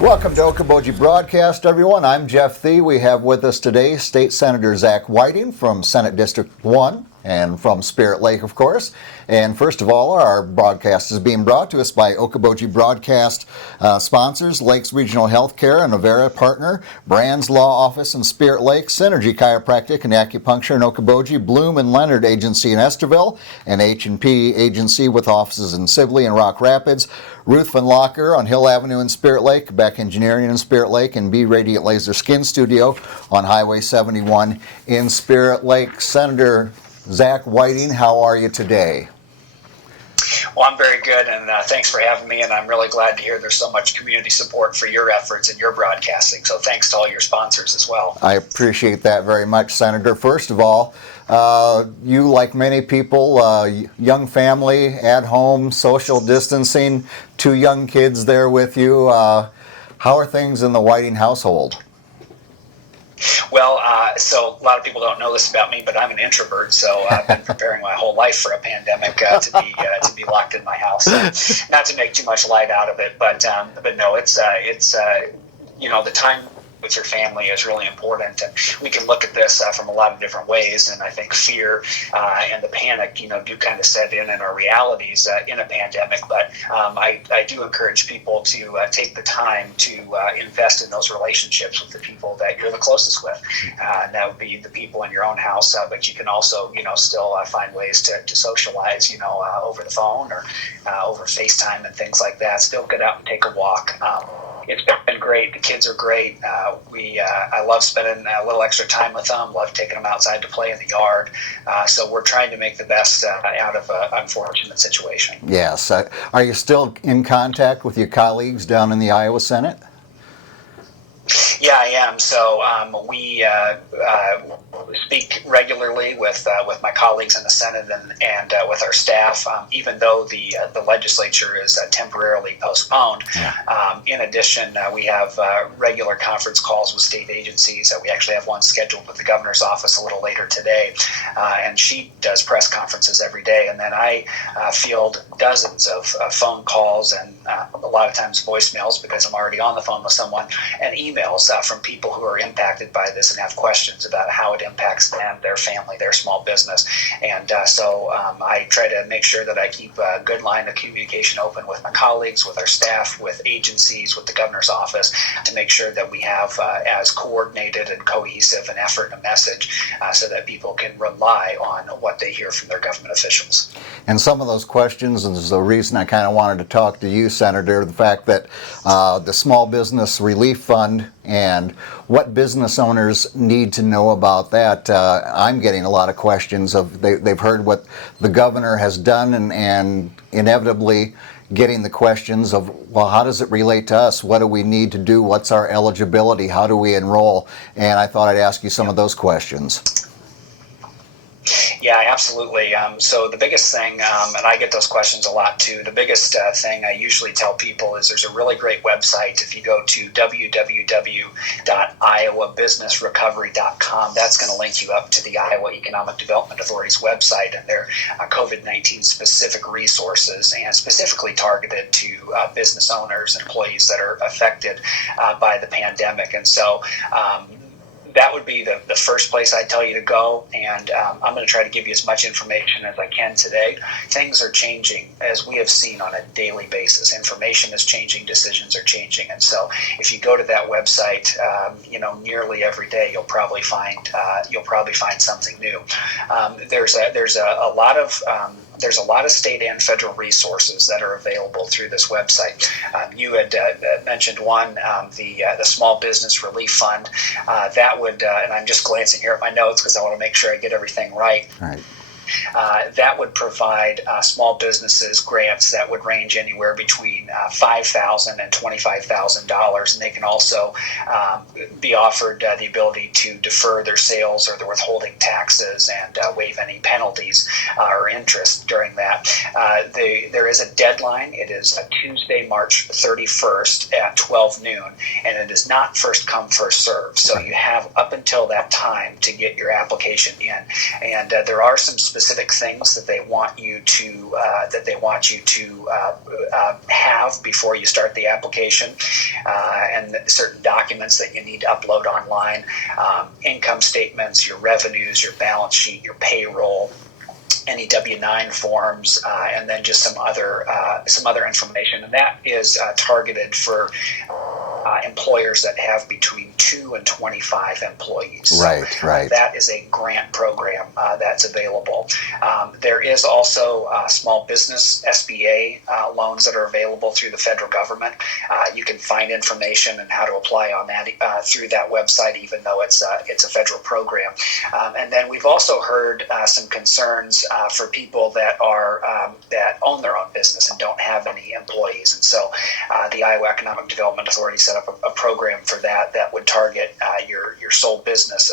Welcome to Okoboji Broadcast, everyone. I'm Jeff Thie. We have with us today State Senator Zach Whiting from Senate District 1 and from Spirit Lake, of course. And first of all, our broadcast is being brought to us by Okoboji Broadcast sponsors, Lakes Regional Healthcare, and Avera partner, Brands Law Office in Spirit Lake, Synergy Chiropractic and Acupuncture in Okoboji, Bloom and Leonard Agency in Estherville, and H&P Agency with offices in Sibley and Rock Rapids, Ruth Van Locker on Hill Avenue in Spirit Lake, Beck Engineering in Spirit Lake, and B Radiant Laser Skin Studio on Highway 71 in Spirit Lake. Senator Zach Whiting, how are you today? Well, I'm very good, and thanks for having me, and I'm really glad to hear there's so much community support for your efforts and your broadcasting, so thanks to all your sponsors as well. I appreciate that very much, Senator. First of all, you, like many people, young family, at home, social distancing, 2 young kids there with you. How are things in the Whiting household? Well, so a lot of people don't know this about me, but I'm an introvert, so I've been preparing my whole life for a pandemic to be locked in my house. So, not to make too much light out of it, but no, it's the time with your family is really important, and we can look at this from a lot of different ways. And I think fear and the panic, do kind of set in our realities in a pandemic. But I do encourage people to take the time to invest in those relationships with the people that you're the closest with. And that would be the people in your own house, but you can also, still find ways to socialize, over the phone or over FaceTime and things like that. Still get out and take a walk. It's been great. The kids are great. I love spending a little extra time with them. Love taking them outside to play in the yard. So we're trying to make the best out of an unfortunate situation. Yes. Are you still in contact with your colleagues down in the Iowa Senate? Yeah, I am. So we speak regularly with my colleagues in the Senate and with our staff, even though the legislature is temporarily postponed. Yeah. In addition, we have regular conference calls with state agencies. We actually have one scheduled with the governor's office a little later today, and she does press conferences every day. And then I field dozens of phone calls and a lot of times voicemails, because I'm already on the phone with someone, and emails from people who are impacted by this and have questions about how it impacts them, their family, their small business. And so I try to make sure that I keep a good line of communication open with my colleagues, with our staff, with agencies, with the governor's office, to make sure that we have as coordinated and cohesive an effort and a message so that people can rely on what they hear from their government officials. And some of those questions, and this is the reason I kind of wanted to talk to you, Senator, the fact that the Small Business Relief Fund and what business owners need to know about that. I'm getting a lot of questions of they've heard what the governor has done, and inevitably getting the questions of, well, how does it relate to us? What do we need to do? What's our eligibility? How do we enroll? And I thought I'd ask you some of those questions. Yeah, absolutely. So the biggest thing, and I get those questions a lot too, the biggest thing I usually tell people is there's a really great website. If you go to www.iowabusinessrecovery.com, that's going to link you up to the Iowa Economic Development Authority's website and their COVID-19 specific resources, and specifically targeted to business owners and employees that are affected by the pandemic. And so that would be the first place I tell you to go, and I'm going to try to give you as much information as I can today. Things are changing, as we have seen on a daily basis. Information is changing, decisions are changing, and so if you go to that website, nearly every day you'll probably find something new. There's a lot of state and federal resources that are available through this website. You had mentioned one, the Small Business Relief Fund. That would, and I'm just glancing here at my notes because I want to make sure I get everything right. Right. That would provide small businesses grants that would range anywhere between $5,000 and $25,000, and they can also be offered the ability to defer their sales or their withholding taxes and waive any penalties or interest during that. There is a deadline. It is Tuesday, March 31st at 12 noon, and it is not first come, first serve. So you have up until that time to get your application in, and there are some specific things that they want you to have before you start the application, and certain documents that you need to upload online, income statements, your revenues, your balance sheet, your payroll, any W-9 forms, and then just some other information, and that is targeted for employers that have between 2 and 25 employees. Right. That is a grant program that's available. There is also small business SBA loans that are available through the federal government. You can find information and how to apply on that through that website, even though it's a federal program. And then we've also heard some concerns for people that that own their own business and don't have any employees, and so the Iowa Economic Development Authority set up a program for that would target your sole business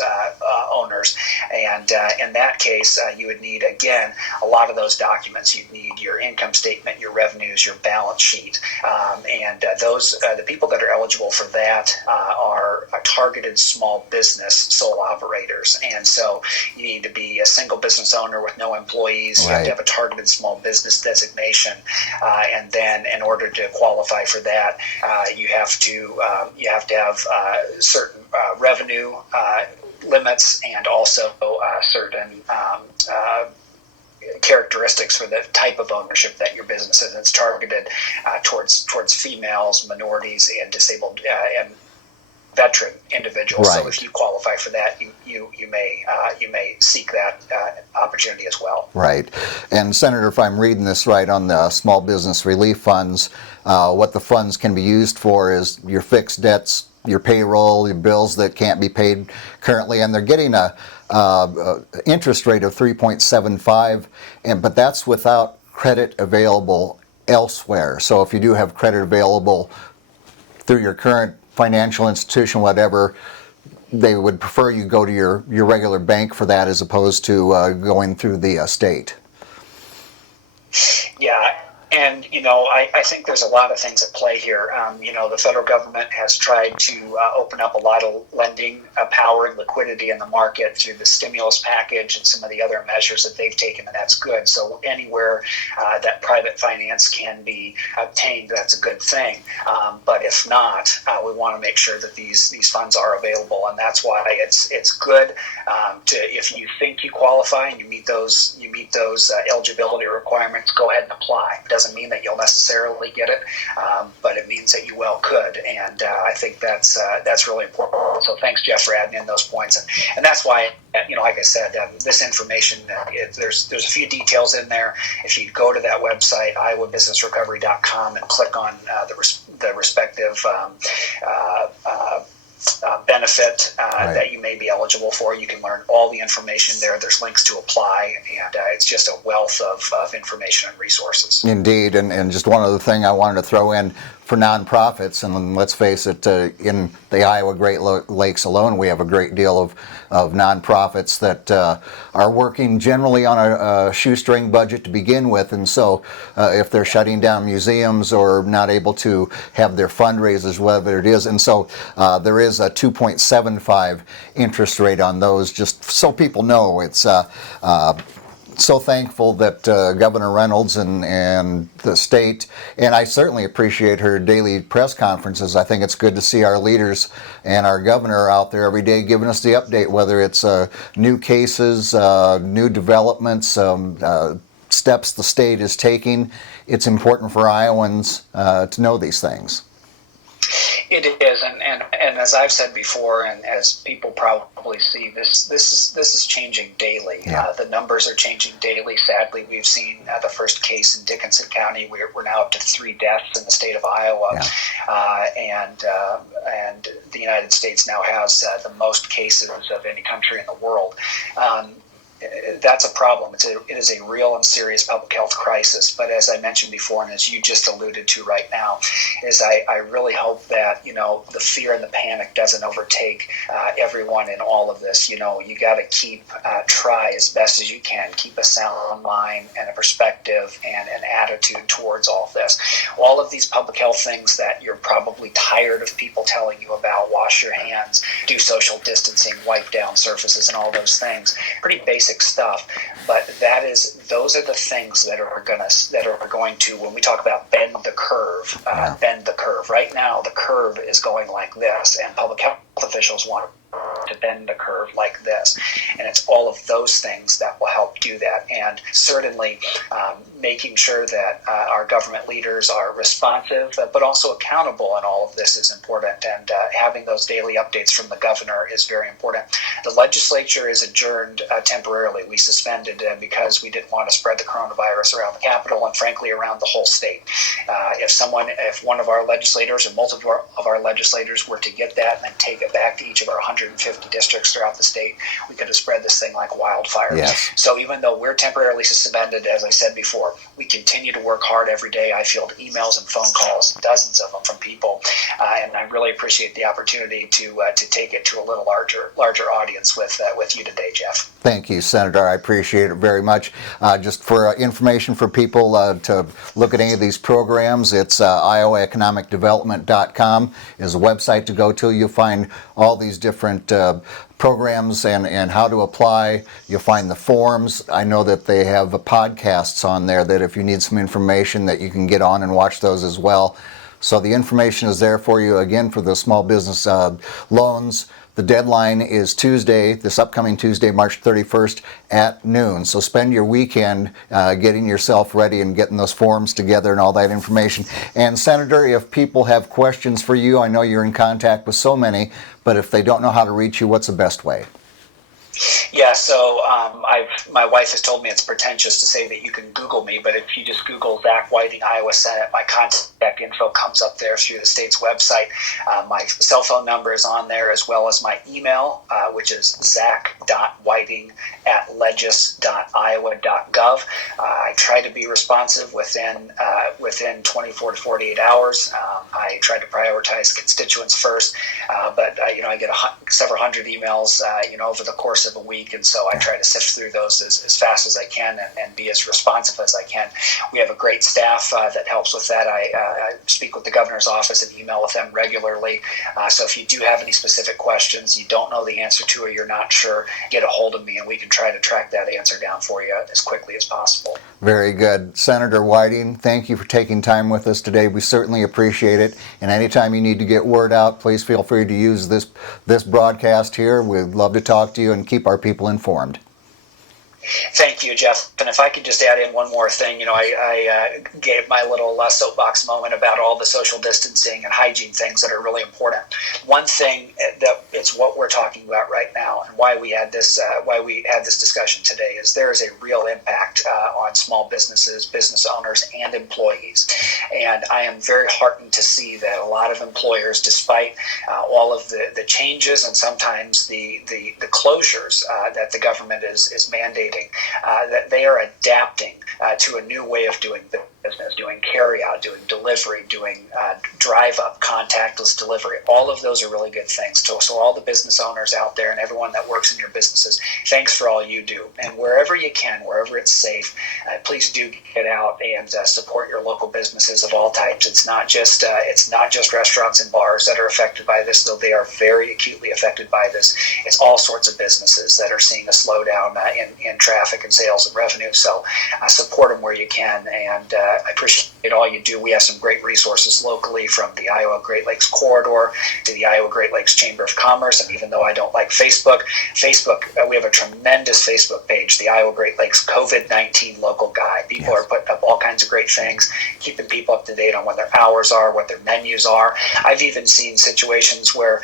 owners. And in that case, you would need, again, a lot of those documents. You'd need your income statement, your revenues, your balance sheet, and the people that are eligible for that are targeted small business sole operators. And so you need to be a single business owner with no employees. You have to have a targeted small business designation, and then in order to qualify for that, you have to have certain revenue limits, and also certain characteristics for the type of ownership that your business is. It's targeted towards females, minorities, and disabled and veteran individuals. Right. So if you qualify for that, you may seek that opportunity as well. Right. And Senator, if I'm reading this right on the small business relief funds, what the funds can be used for is your fixed debts, your payroll, your bills that can't be paid currently, and they're getting a interest rate of 3.75, but that's without credit available elsewhere. So if you do have credit available through your current financial institution, whatever, they would prefer you go to your regular bank for that as opposed to going through the state. Yeah. And, I think there's a lot of things at play here. The federal government has tried to open up a lot of lending power and liquidity in the market through the stimulus package and some of the other measures that they've taken, and that's good. So anywhere that private finance can be obtained, that's a good thing. But if not, we want to make sure that these funds are available, and that's why it's good if you think you qualify and you meet those eligibility requirements, go ahead and apply. It doesn't mean that you'll necessarily get it, but it means that you well could, and I think that's really important. So thanks, Jeff, for adding in those points, and that's why, like I said, this information, there's a few details in there. If you go to that website, iowabusinessrecovery.com, and click on the respective benefit that you may be eligible for, you can learn all the information there. There's links to apply, and it's just a wealth of information and resources. Indeed, and just one other thing I wanted to throw in for nonprofits, and let's face it, in the Iowa Great Lakes alone, we have a great deal of nonprofits that are working generally on a shoestring budget to begin with, and so if they're shutting down museums or not able to have their fundraisers, whatever it is, and so there is a 2.75 interest rate on those, just so people know. It's so thankful that Governor Reynolds and the state, and I certainly appreciate her daily press conferences. I think it's good to see our leaders and our governor out there every day giving us the update, whether it's new cases, new developments, steps the state is taking. It's important for Iowans to know these things. It is, and as I've said before, and as people probably see, this is changing daily. Yeah. The numbers are changing daily. Sadly, we've seen the first case in Dickinson County. We're now up to 3 deaths in the state of Iowa, and the United States now has the most cases of any country in the world. That's a problem. It is a real and serious public health crisis. But as I mentioned before, and as you just alluded to right now, is I really hope that the fear and the panic doesn't overtake everyone in all of this. You got to try as best as you can, keep a sound mind and a perspective and an attitude towards all of this. All of these public health things that you're probably tired of people telling you about: wash your hands, do social distancing, wipe down surfaces, and all those things. Pretty basic basic stuff, but those are the things that are going to, when we talk about bend the curve, bend the curve. Right now, the curve is going like this, and public health officials want to bend the curve like this, and it's all of those things that will help do that. And certainly making sure that our government leaders are responsive but also accountable in all of this is important, and having those daily updates from the governor is very important. The legislature is adjourned temporarily. We suspended because we didn't want to spread the coronavirus around the Capitol and frankly around the whole state. If one of our legislators or multiple of our legislators were to get that and then take it back to each of our 150 districts throughout the state, we could have spread this thing like wildfire. Yes. So even though we're temporarily suspended, as I said before, we continue to work hard every day. I field emails and phone calls, dozens of them from people, and I really appreciate the opportunity to take it to a little larger audience with you today, Jeff. Thank you, Senator. I appreciate it very much. Just for information for people to look at any of these programs, it's iowaeconomicdevelopment.com is a website to go to. You'll find all these different programs and how to apply. You'll find the forms. I know that they have podcasts on there that if you need some information that you can get on and watch those as well. So the information is there for you. Again, for the small business loans, the deadline is Tuesday, this upcoming Tuesday, March 31st at noon. So spend your weekend getting yourself ready and getting those forms together and all that information. And Senator, if people have questions for you, I know you're in contact with so many, but if they don't know how to reach you, what's the best way? Yeah, so my wife has told me it's pretentious to say that you can Google me, but if you just Google Zach Whiting, Iowa Senate, my contact info comes up there through the state's website. My cell phone number is on there, as well as my email, which is zach.whiting@legis.iowa.gov. I try to be responsive within 24 to 48 hours. I try to prioritize constituents first, but I get several hundred emails, over the course of a week, and so I try to sift through those as fast as I can and be as responsive as I can. We have a great staff that helps with that. I speak with the governor's office and email with them regularly. So if you do have any specific questions you don't know the answer to or you're not sure, get a hold of me and we can try to track that answer down for you as quickly as possible. Very good. Senator Whiting, thank you for taking time with us today. We certainly appreciate it. And anytime you need to get word out, please feel free to use this broadcast here. We'd love to talk to you and keep our people informed. Thank you, Jeff. And if I could just add in one more thing, I gave my little soapbox moment about all the social distancing and hygiene things that are really important. One thing that it's what we're talking about right now, and why we had this discussion today, is there is a real impact on small businesses, business owners, and employees. And I am very heartened to see that a lot of employers, despite all of the changes and sometimes the closures that the government is mandating, that they are adapting to a new way of doing business, doing carry-out, doing delivery, doing drive-up, contactless delivery. All of those are really good things. So all the business owners out there and everyone that works in your businesses, thanks for all you do. And wherever you can, wherever it's safe, please do get out and support your local businesses of all types. It's not just restaurants and bars that are affected by this, though they are very acutely affected by this. It's all sorts of businesses that are seeing a slowdown in traffic and sales and revenue. So support them where you can, and I appreciate all you do. We have some great resources locally, from the Iowa Great Lakes Corridor to the Iowa Great Lakes Chamber of Commerce. And even though I don't like Facebook, we have a tremendous Facebook page, the Iowa Great Lakes COVID-19 Local Guide. People are putting up all kinds of great things, keeping people up to date on what their hours are, what their menus are. I've even seen situations where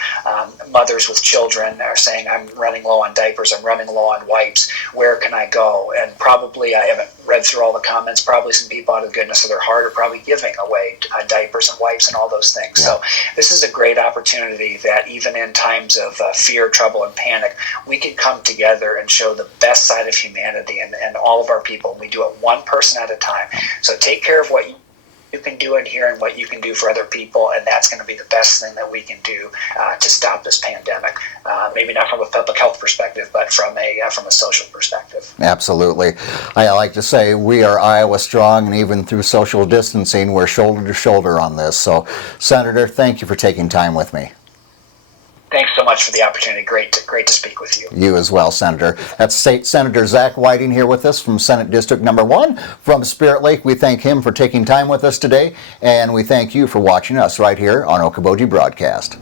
mothers with children are saying, I'm running low on diapers, I'm running low on wipes, where can I go? And probably, I haven't read through all the comments, probably some people out of the goodness of their heart are probably giving away diapers and wipes and all those things. Yeah. So this is a great opportunity that even in times of fear, trouble, and panic, we can come together and show the best side of humanity and all of our people. We do it one person at a time. So take care of what you can do in here and what you can do for other people, and that's going to be the best thing that we can do to stop this pandemic. Maybe not from a public health perspective, but from a social perspective. Absolutely. I like to say we are Iowa strong, and even through social distancing, we're shoulder to shoulder on this. So, Senator, thank you for taking time with me. Thanks so much. much for the opportunity. Great to speak with you. You as well, Senator. That's State Senator Zach Whiting here with us from Senate District Number 1 from Spirit Lake. We thank him for taking time with us today, and we thank you for watching us right here on Okoboji Broadcast.